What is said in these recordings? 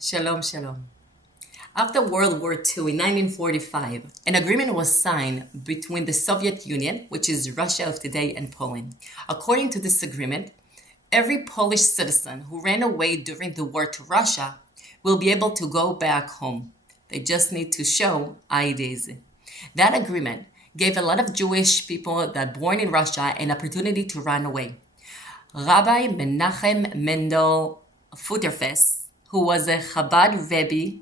Shalom, shalom. After World War II in 1945, an agreement was signed between the Soviet Union, which is Russia of today, and Poland. According to this agreement, every Polish citizen who ran away during the war to Russia will be able to go back home. They just need to show IDs. That agreement gave a lot of Jewish people that born in Russia an opportunity to run away. Rabbi Menachem Mendel Futterfest, who was a Chabad Rebbe,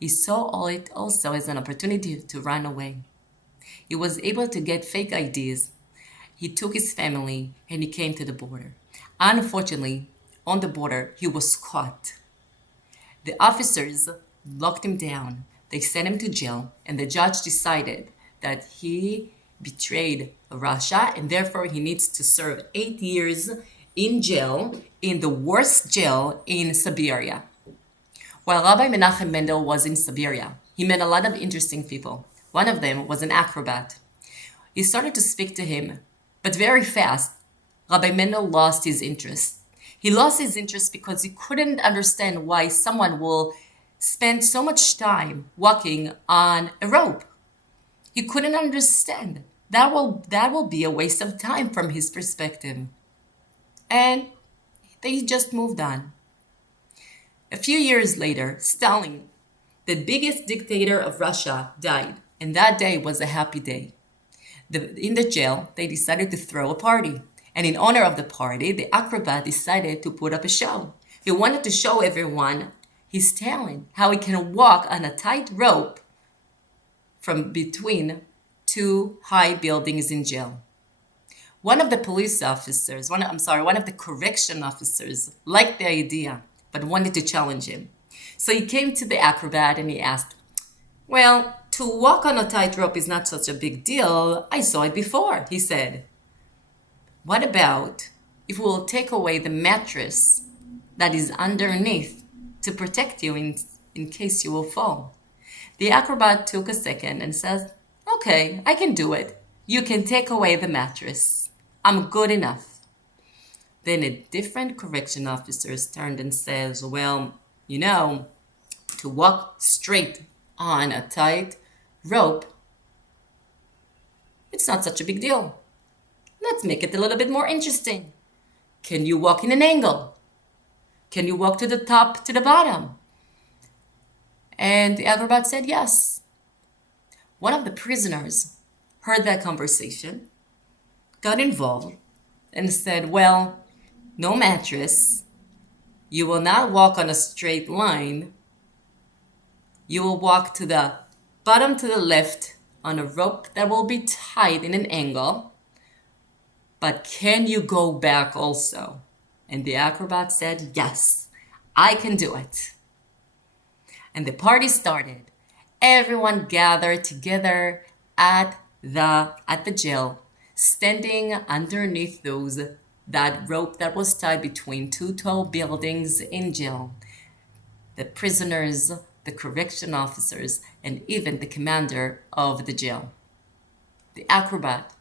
he saw it also as an opportunity to run away. He was able to get fake IDs. He took his family and he came to the border. Unfortunately, on the border, he was caught. The officers locked him down. They sent him to jail, and the judge decided that he betrayed Russia and therefore he needs to serve 8 years in jail, in the worst jail in Siberia. While Rabbi Menachem Mendel was in Siberia, he met a lot of interesting people. One of them was an acrobat. He started to speak to him, but very fast, Rabbi Mendel lost his interest. He lost his interest because he couldn't understand why someone will spend so much time walking on a rope. He couldn't understand. That will be a waste of time from his perspective. And they just moved on. A few years later, Stalin, the biggest dictator of Russia, died, and that day was a happy day. In the jail, they decided to throw a party, and in honor of the party, the acrobat decided to put up a show. He wanted to show everyone his talent, how he can walk on a tight rope from between two high buildings in jail. One of the correction officers liked the idea, but wanted to challenge him. So he came to the acrobat and he asked, "Well, to walk on a tightrope is not such a big deal. I saw it before," he said. "What about if we'll take away the mattress that is underneath to protect you in case you will fall?" The acrobat took a second and says, "Okay, I can do it. You can take away the mattress. I'm good enough." Then a different correction officer turned and says, "Well, to walk straight on a tight rope, it's not such a big deal. Let's make it a little bit more interesting. Can you walk in an angle? Can you walk to the top, to the bottom?" And the acrobat said yes. One of the prisoners heard that conversation, got involved, and said, "Well, no mattress. You will not walk on a straight line. You will walk to the bottom to the left on a rope that will be tied in an angle. But can you go back also?" And the acrobat said, "Yes, I can do it." And the party started. Everyone gathered together at the jail, standing underneath that rope that was tied between two tall buildings in jail. The prisoners, the correction officers, and even the commander of the jail. The acrobat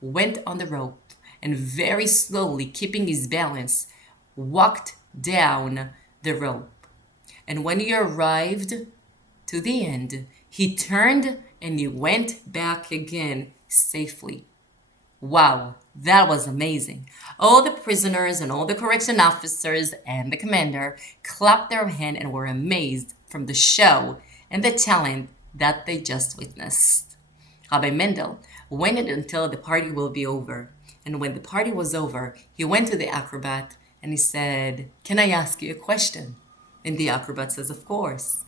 went on the rope and very slowly, keeping his balance, walked down the rope. And when he arrived to the end, he turned and he went back again safely. Wow, that was amazing. All the prisoners and all the correction officers and the commander clapped their hands and were amazed from the show and the talent that they just witnessed. Rabbi Mendel waited until the party will be over. And when the party was over, he went to the acrobat and he said, "Can I ask you a question?" And the acrobat says, "Of course."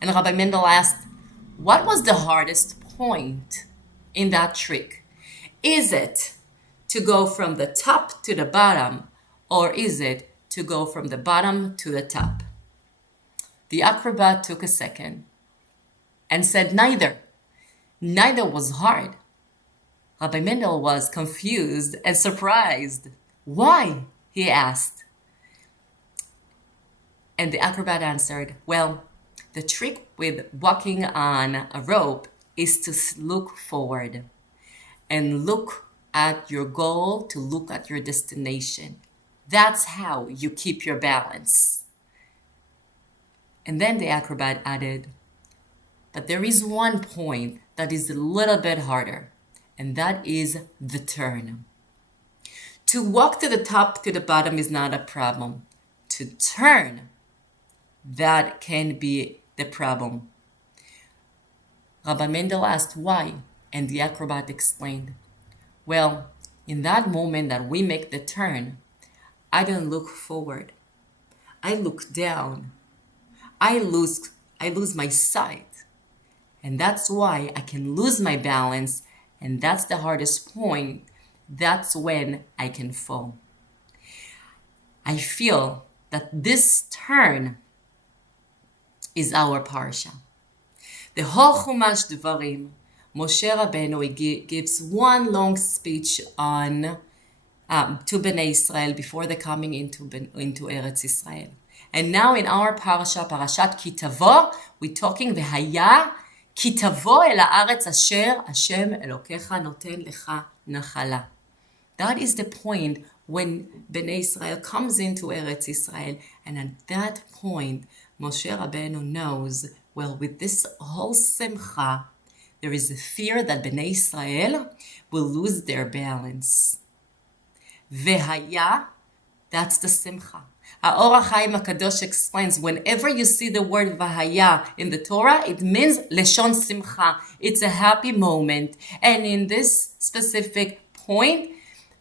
And Rabbi Mendel asked, "What was the hardest point in that trick? Is it to go from the top to the bottom, or is it to go from the bottom to the top?" The acrobat took a second and said, "Neither. Neither was hard." Rabbi Mendel was confused and surprised. "Why?" he asked. And the acrobat answered, "Well, the trick with walking on a rope is to look forward and look at your goal, to look at your destination. That's how you keep your balance." And then the acrobat added, but there is one point that is a little bit harder, and that is the turn. To walk to the top to the bottom is not a problem. To turn, that can be the problem. Rabbi Mendel asked why, and the acrobat explained, well, in that moment that we make the turn, I don't look forward. I look down. I lose my sight. And that's why I can lose my balance, and that's the hardest point. That's when I can fall. I feel that this turn is our parsha. The whole Chumash Dvarim, Moshe Rabbeinu gives one long speech on to Bnei Israel before they're coming into Eretz Israel. And now in our parsha, Parashat Ki Tavoo, we're talking והיה כי תבוא אל הארץ אשר השם אלוקיך נותן לך נחלה. That is the point when Bnei Israel comes into Eretz Israel, and at that point, Moshe Rabbeinu knows, well, with this whole simcha, there is a fear that Bnei Israel will lose their balance. והיה, that's the simcha. האור-חיים הקדוש explains, whenever you see the word והיה in the Torah, it means לשון שמחה. It's a happy moment. And in this specific point,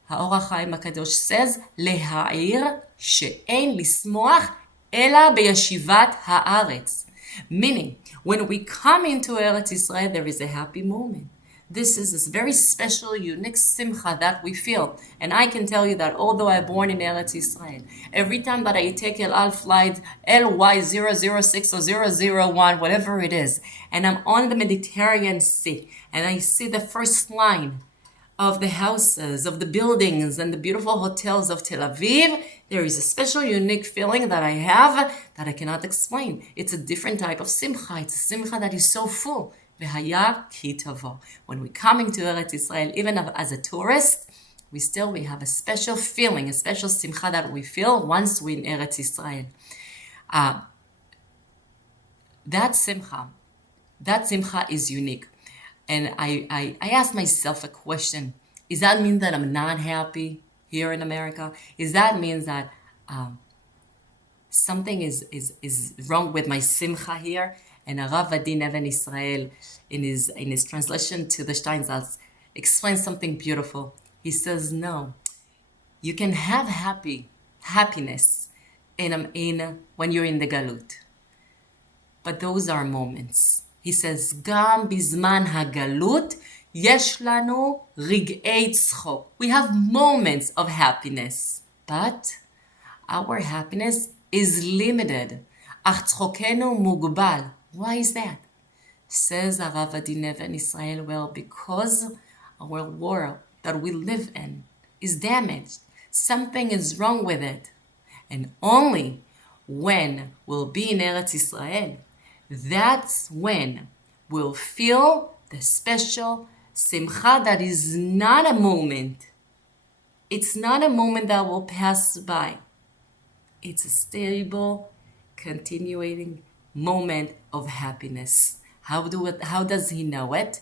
האור-חיים הקדוש says, להעיר שאין לשמוח אלא בישיבת הארץ. Meaning, when we come into Eretz Israel, there is a happy moment. This is a very special, unique simcha that we feel. And I can tell you that although I'm born in Eretz Israel, every time that I take El Al flight LY006 or 001, whatever it is, and I'm on the Mediterranean Sea, and I see the first line of the houses, of the buildings, and the beautiful hotels of Tel Aviv, there is a special, unique feeling that I have that I cannot explain. It's a different type of simcha. It's a simcha that is so full. והיה כי תבוא. When we come into Eretz Israel, even as a tourist, we have a special feeling, a special simcha that we feel once we're in Eretz Israel. That simcha is unique. And I asked myself a question. Does that mean that I'm not happy here in America? Does that mean that something is wrong with my simcha here? And Rav Adin Israel, in his translation to the Shטיינזלץ, explains something beautiful. He says, no, you can have happiness when you're in the galut. But those are moments. He says, גם בזמן הגלות יש לנו רגעי שחוק. We have moments of happiness, but our happiness is limited. אך צחוקנו מוגבל. Why is that? Says Rav Adin Israel, well, because our world that we live in is damaged. Something is wrong with it. And only when we'll be in Eretz Israel, that's when we'll feel the special simcha that is not a moment. It's not a moment that will pass by. It's a stable, continuing moment of happiness. How does he know it?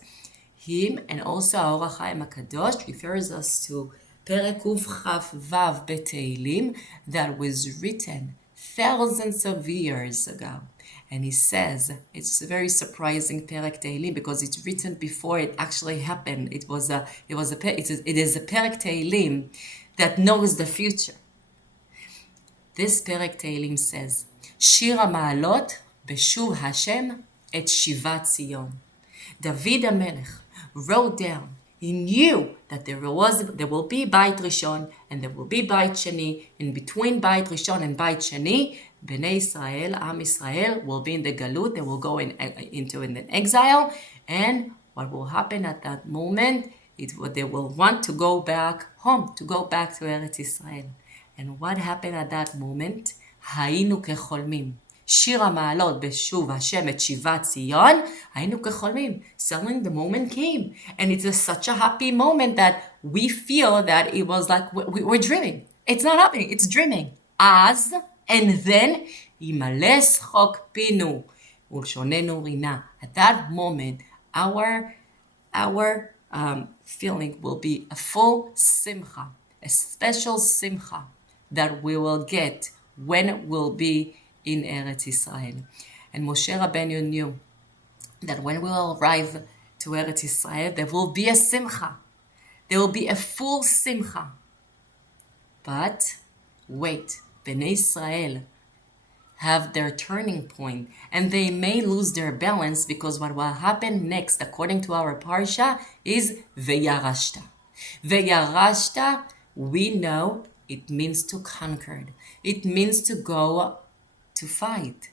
Him and also האור-חיים הקדוש refers us to פרק קכ"ו בתהילים that was written thousands of years ago. And he says, it's a very surprising Perek Tehillim because it's written before it actually happened. It is a Perek Tehillim that knows the future. This Perek Tehillim says, שיר המעלות בשוב השם את שיבת ציון. David HaMelech wrote down, he knew that there will be Beit Rishon and there will be Beit Sheni. In between Beit Rishon and Beit Sheni, Bnei Israel, Am Israel, will be in the galut. They will go into an exile. And what will happen at that moment, they will want to go back home, to go back to Eretz Israel. And what happened at that moment? היינו כחולמים. שיר המעלות בשוב השם את שיבת ציון, היינו כחולמים. Suddenly the moment came. And it's such a happy moment that we feel that it was like we're dreaming. It's not happening, it's dreaming. And then ימלא שחוק פינו, ולשוננו רינה. At that moment, our feeling will be a full simcha, a special simcha that we will get when we'll be in Eretz Israel. And Moshe Rabbeinu knew that when we will arrive to Eretz Israel, there will be a simcha. There will be a full simcha. But wait, Bnei Israel have their turning point, and they may lose their balance, because what will happen next, according to our parsha, is veyarashta. Veyarashta, we know it means to conquer. It means to go to fight.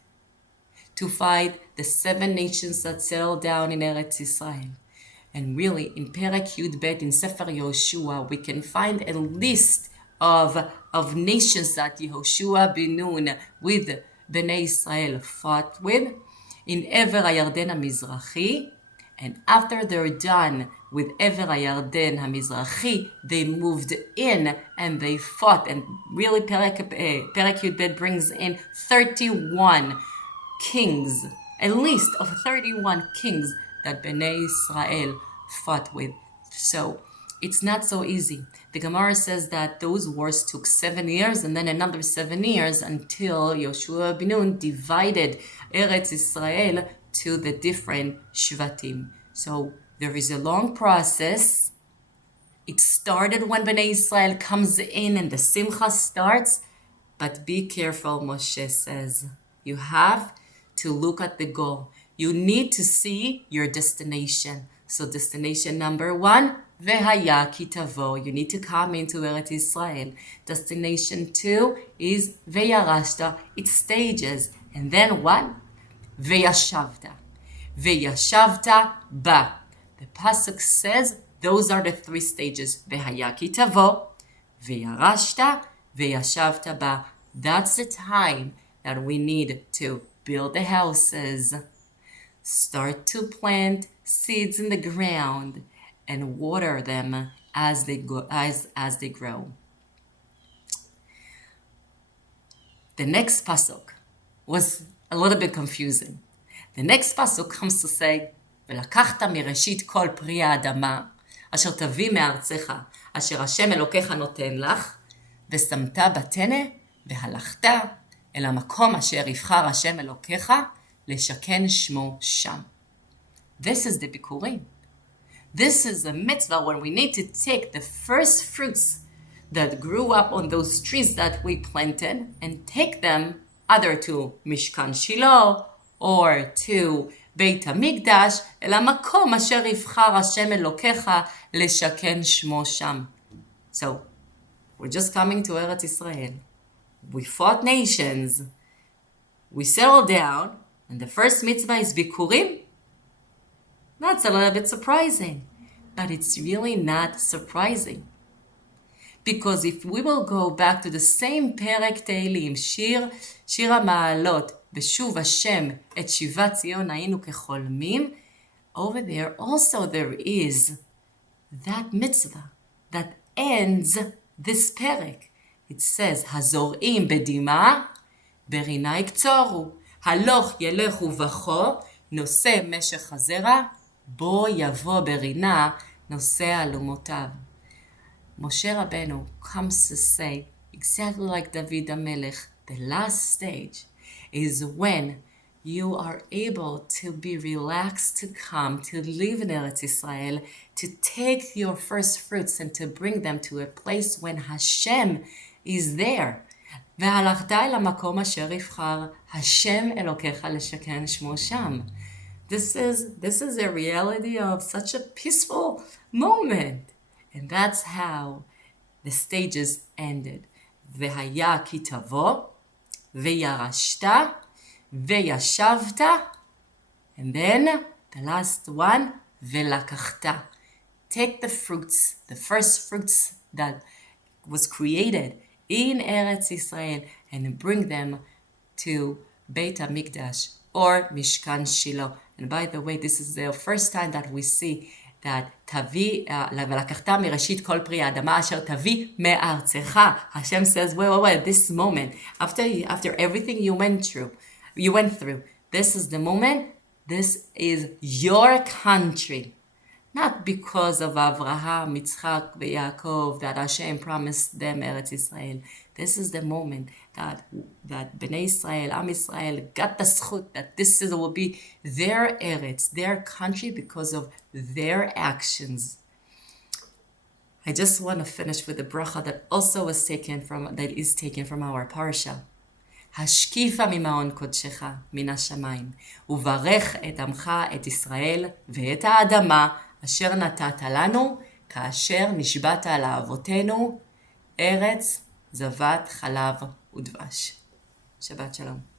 To fight the 7 nations that settled down in Eretz Israel. And really, in Perek Yud Bet, in Sefer Yehoshua, we can find a list of nations that Yehoshua ben Nun with Bnei Israel fought with in Ever HaYarden HaMizrachi. And after they're done with Ever HaYarden HaMizrachi, they moved in and they fought. And really, Perek Yud Bet brings in 31 kings, a list of 31 kings that Bnei Israel fought with. So it's not so easy. The Gemara says that those wars took 7 years and then another 7 years until Yehoshua ben Nun divided Eretz Israel to the different shvatim. So there is a long process. It started when Bnei Israel comes in and the simcha starts. But be careful, Moshe says. You have to look at the goal. You need to see your destination. So destination number 1, והיה תבוא. You need to come into Eretz Israel. Destination 2 is וירשת. It's stages. And then what? וישבת. וישבת בה. The pasuk says those are the 3 stages. והיה תבוא, וירשת, וישבת בה. That's the time that we need to build the houses, start to plant seeds in the ground, and water them as they grow. The next pasuk was a little bit confusing. The next pasuk comes to say, ולקחת מראשית כל פרי האדמה, אשר תביא מארצך, אשר השם אלוקיך נותן לך, ושמת בתנה, והלכת אל המקום אשר יבחר השם אלוקיך, לשכן שמו שם. This is the ביקורים. This is a mitzvah when we need to take the first fruits that grew up on those trees that we planted and take them either to Mishkan Shiloh or to בית המקדש, אל המקום אשר יבחר השם אלוקיך לשכן שמו שם. So, we're just coming to Eretz Israel. We fought nations. We settled down. And the first mitzvah is bikurim. That's a little bit surprising. But it's really not surprising. Because if we will go back to the same פרק תהילים, שיר המעלות, בשוב השם את שיבת ציון היינו כחולמים, over there also there is that mitzvah that ends this פרק. It says, הזורעים בדמעה, ברינה יקצורו, הלוך ילכו בכו, נושא משך הזרע, בו יבוא ברינה, נושא אלומותיו. Moshe Rabbeinu comes to say, exactly like David HaMelech, the last stage is when you are able to be relaxed to come, to live in Eretz Israel, to take your first fruits and to bring them to a place when Hashem is there. והלכת אל המקום אשר יבחר, השם אלוקיך לשכן שמו שם. This is a reality of such a peaceful moment. And that's how the stages ended. והיה כי תבוא, וירשת, וישבת, and then the last one, ולקחת. Take the fruits, the first fruits that was created in Eretz Israel, and bring them to Beit HaMikdash or Mishkan Shiloh. And by the way, this is the first time that we see תביא, ולקחת מראשית כל פרי האדמה אשר תביא מארצך. Hashem says, wait, this moment, after everything you went through, this is the moment, this is your country. Not because of Abraham, Yitzchak, Yaakov, that Hashem promised them Eretz Israel. This is the moment that Bnei Israel, Am Israel, got the schut, that this will be their Eretz, their country, because of their actions. I just want to finish with a bracha that is taken from our parsha. השקיפה ממעון קודשך מן השמיים, וברך את עמך, את ישראל, ואת האדמה, אשר נתת לנו, כאשר נשבעת לאבותינו, ארץ זבת חלב ודבש. שבת שלום.